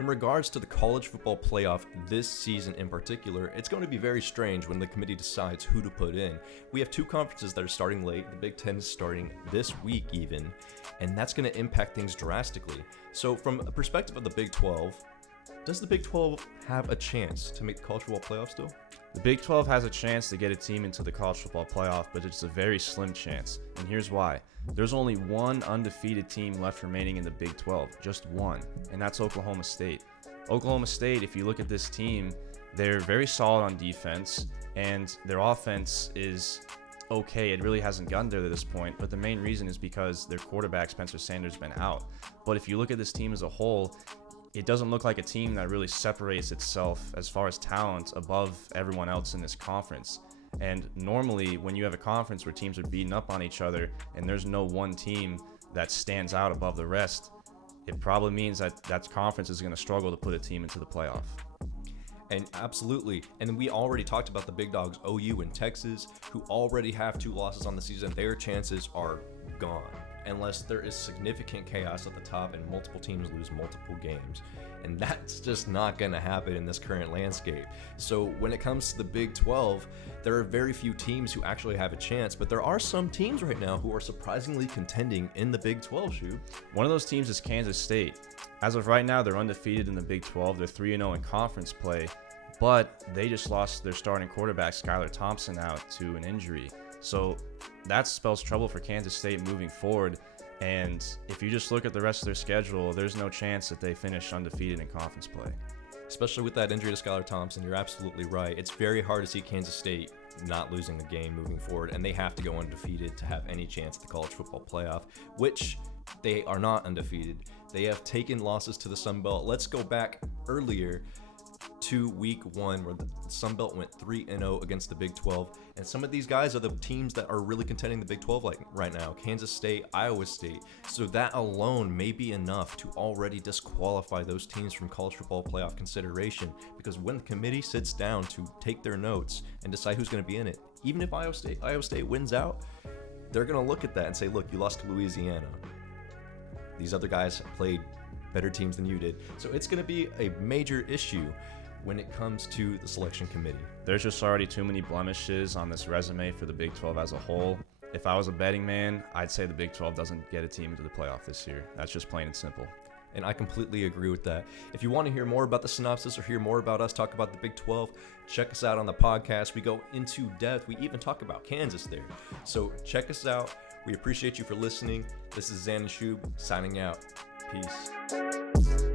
In regards to the college football playoff this season in particular, it's going to be very strange when the committee decides who to put in. We have two conferences that are starting late. The Big Ten is starting this week even, and that's going to impact things drastically. So from a perspective of the Big 12, does the Big 12 have a chance to make the college football playoff still? The Big 12 has a chance to get a team into the college football playoff, but it's a very slim chance. And here's why. There's only one undefeated team left remaining in the Big 12, just one, and that's Oklahoma State. Oklahoma State, if you look at this team, they're very solid on defense, and their offense is okay. It really hasn't gotten there to this point, but the main reason is because their quarterback, Spencer Sanders, has been out. But if you look at this team as a whole, it doesn't look like a team that really separates itself as far as talent above everyone else in this conference. And normally when you have a conference where teams are beating up on each other and there's no one team that stands out above the rest, it probably means that that conference is going to struggle to put a team into the playoff. And absolutely. And we already talked about the big dogs, OU and Texas, who already have 2 losses on the season. Their chances are gone unless there is significant chaos at the top and multiple teams lose multiple games. And that's just not going to happen in this current landscape. So when it comes to the Big 12, there are very few teams who actually have a chance, but there are some teams right now who are surprisingly contending in the Big 12, Shoob. One of those teams is Kansas State. As of right now, they're undefeated in the Big 12. They're 3-0 in conference play, but they just lost their starting quarterback, Skylar Thompson, out to an injury. So that spells trouble for Kansas State moving forward. And if you just look at the rest of their schedule, there's no chance that they finish undefeated in conference play. Especially with that injury to Skylar Thompson, you're absolutely right. It's very hard to see Kansas State not losing the game moving forward, and they have to go undefeated to have any chance at the college football playoff, which they are not undefeated. They have taken losses to the Sun Belt. Let's go back earlier to week 1 where the Sun Belt went 3-0 against the Big 12, and some of these guys are the teams that are really contending the Big 12 like right now: Kansas State, Iowa State. So that alone may be enough to already disqualify those teams from college football playoff consideration, because when the committee sits down to take their notes and decide who's going to be in it, even if Iowa State wins out, they're going to look at that and say, look, you lost to Louisiana. These other guys played better teams than you did. So it's going to be a major issue when it comes to the selection committee. There's just already too many blemishes on this resume for the Big 12 as a whole. If I was a betting man, I'd say the Big 12 doesn't get a team into the playoff this year. That's just plain and simple. And I completely agree with that. If you want to hear more about the synopsis or hear more about us talk about the Big 12, check us out on the podcast. We go into depth. We even talk about Kansas there. So check us out. We appreciate you for listening. This is Xan Shoob signing out. Peace.